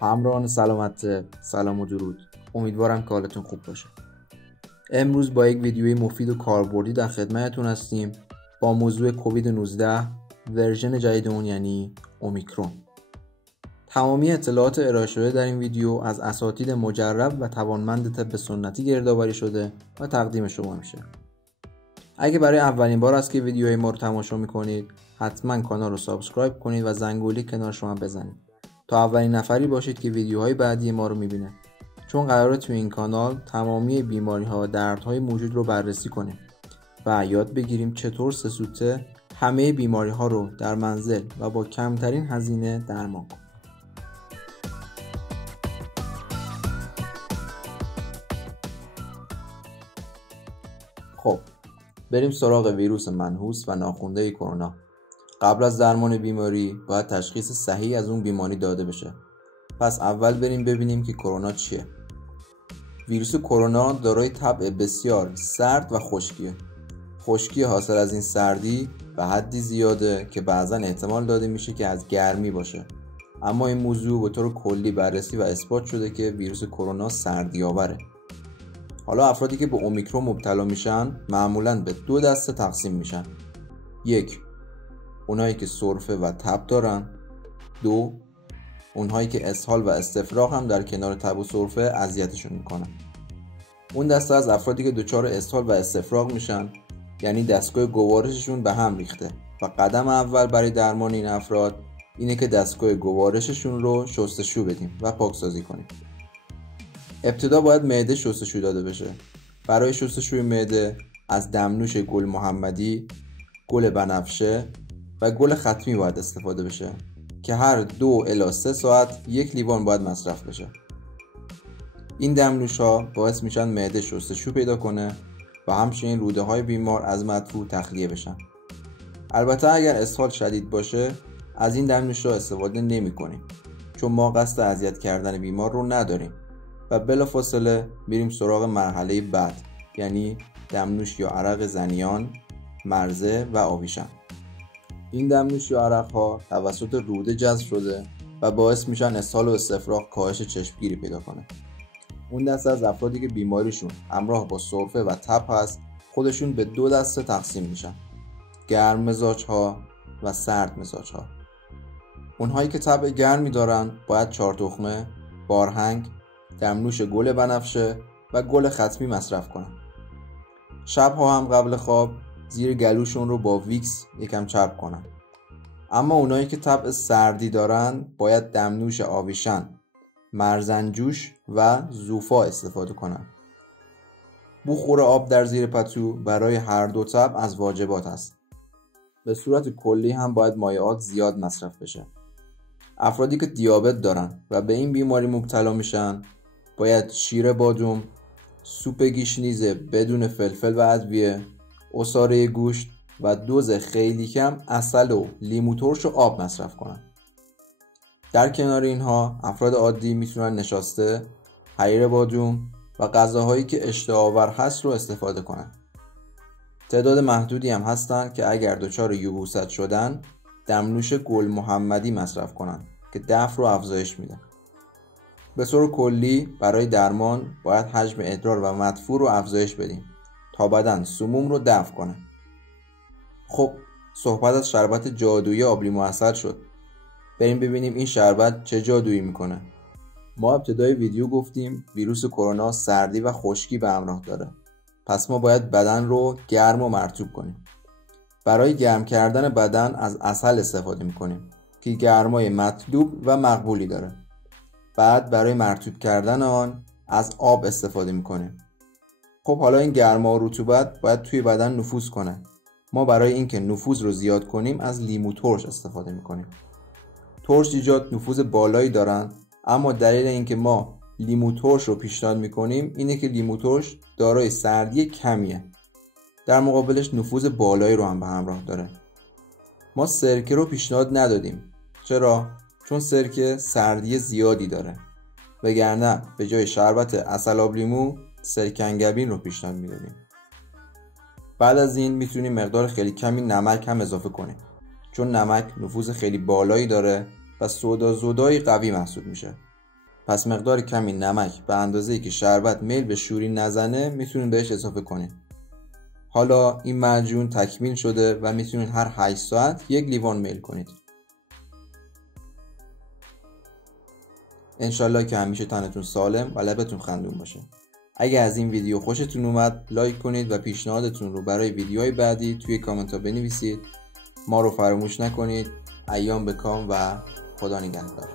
همراهان سلامت، سلام و درود. امیدوارم که حالتون خوب باشه. امروز با یک ویدیوی مفید و کاربردی در خدمتتون هستیم با موضوع کووید 19 ورژن جدید اون، یعنی اومیکرون. تمامی اطلاعات ارائه شده در این ویدیو از اساتید مجرب و توانمند طب سنتی گردآوری شده و تقدیم شما میشه. اگه برای اولین بار است که ویدیوهای ما رو تماشا میکنید، حتما کانال رو سابسکرایب کنید و زنگوله کنار شما بزنید تا اولین نفری باشید که ویدیوهای بعدی ما رو میبینه. چون قراره تو این کانال تمامی بیماری‌ها و دردهای موجود رو بررسی کنیم و یاد بگیریم چطور سه‌سوته همه بیماری‌ها رو در منزل و با کمترین هزینه درمان کنیم. خب بریم سراغ ویروس منحوس و ناخونده کرونا. قبل از درمان بیماری باید تشخیص صحیح از اون بیماری داده بشه. پس اول بریم ببینیم که کرونا چیه. ویروس کرونا دارای طبع بسیار سرد و خشکیه. خشکی حاصل از این سردی به حدی زیاده که بعضا احتمال داده میشه که از گرمی باشه. اما این موضوع به طور کلی بررسی و اثبات شده که ویروس کرونا سردی‌آوره. حالا افرادی که به اومیکرون مبتلا میشن معمولاً به دو دسته تقسیم میشن. یک، اونایی که سرفه و تب دارن. دو، اونهایی که اسهال و استفراغ هم در کنار تب و سرفه اذیتشون میکنن. اون دسته از افرادی که دچار اسهال و استفراغ میشن یعنی دستگاه گوارششون به هم ریخته و قدم اول برای درمان این افراد اینه که دستگاه گوارششون رو شستشو بدیم و پاکسازی کنیم. ابتدا باید معده شستشو داده بشه. برای شستشوی معده از دمنوش گل محمدی، گل بنفشه و گل ختمی باید استفاده بشه که هر 2 الی 3 ساعت یک لیوان باید مصرف بشه. این دمنوش ها باعث میشن معده شستشو پیدا کنه و همچنین روده های بیمار از مدفوع تخلیه بشن. البته اگر اسهال شدید باشه از این دمنوش ها استفاده نمی کنیم چون ما قصد اذیت کردن بیمار رو نداریم و بلافاصله میریم سراغ مرحله بعد، یعنی دمنوش یا عرق زنیان، مرزه و آویشن. این دمنوش یا عرق ها توسط روده جذب شده و باعث میشن اسهال و استفراغ کاهش چشمگیری پیدا کنه. اون دسته از افرادی که بیماریشون همراه با سرفه و تب هست خودشون به 2 دسته تقسیم میشن: گرم مزاج ها و سرد مزاج ها. اونهایی که تب گرمی دارن باید 4 تخمه، بارهنگ، دمنوش گل بنفشه و گل ختمی مصرف کنن. شبها هم قبل خواب زیر گلوشون رو با ویکس یکم چرب کنن. اما اونایی که طبع سردی دارن باید دمنوش آویشن، مرزنجوش و زوفا استفاده کنن. بخور آب در زیر پتو برای هر دو طبع از واجبات است. به صورت کلی هم باید مایعات زیاد مصرف بشه. افرادی که دیابت دارن و به این بیماری مبتلا میشن باید شیر بادوم، سوپ گیشنیز بدون فلفل و ادویه، عصاره گوشت و دوز خیلی کم عسل و لیمو ترش و آب مصرف کنن. در کنار اینها افراد عادی میتونن نشاسته، حریر بادوم و غذاهایی که اشتهاآور هست رو استفاده کنن. تعداد محدودی هم هستن که اگر دچار یبوست شدن دمنوش گل محمدی مصرف کنن که دفع رو افزایش میده. به طور کلی برای درمان باید حجم ادرار و مدفوع رو افزایش بدیم تا بدن سموم رو دفع کنه. خب صحبت از شربت جادویی آبلیمو عسل شد. بریم ببینیم این شربت چه جادویی میکنه. ما ابتدای ویدیو گفتیم ویروس کرونا سردی و خشکی به همراه داره. پس ما باید بدن رو گرم و مرطوب کنیم. برای گرم کردن بدن از عسل استفاده میکنیم که گرمای مطلوب و مقبولی داره. بعد برای مرطوب کردن آن از آب استفاده میکنیم. خب حالا این گرما و رطوبت باید توی بدن نفوذ کنه. ما برای اینکه نفوذ رو زیاد کنیم از لیمو ترش استفاده میکنیم. ترشیجات نفوذ بالایی دارن، اما دلیل اینکه ما لیمو ترش رو پیشنهاد میکنیم اینه که لیمو ترش دارای سردی کمیه. در مقابلش نفوذ بالایی رو هم به همراه داره. ما سرکه رو پیشنهاد ندادیم. چرا؟ چون سرکه سردی زیادی داره. وگرنه به جای شربت عسل آب لیمو سرکنگبین رو پیشنهاد میدادیم. بعد از این میتونیم مقدار خیلی کمی نمک هم اضافه کنیم چون نمک نفوذ خیلی بالایی داره و سودا زدایی قوی محسوب میشه. پس مقدار کمی نمک به اندازه‌ای که شربت میل به شوری نزنه میتونید بهش اضافه کنید. حالا این معجون تکمیل شده و میتونید هر 8 ساعت 1 لیوان میل کنید. انشالله که همیشه تنتون سالم و لبتون خندون باشه. اگه از این ویدیو خوشتون اومد لایک کنید و پیشنهادتون رو برای ویدیوهای بعدی توی کامنت ها بنویسید. ما رو فراموش نکنید. ایام بکام و خدا نگهدار.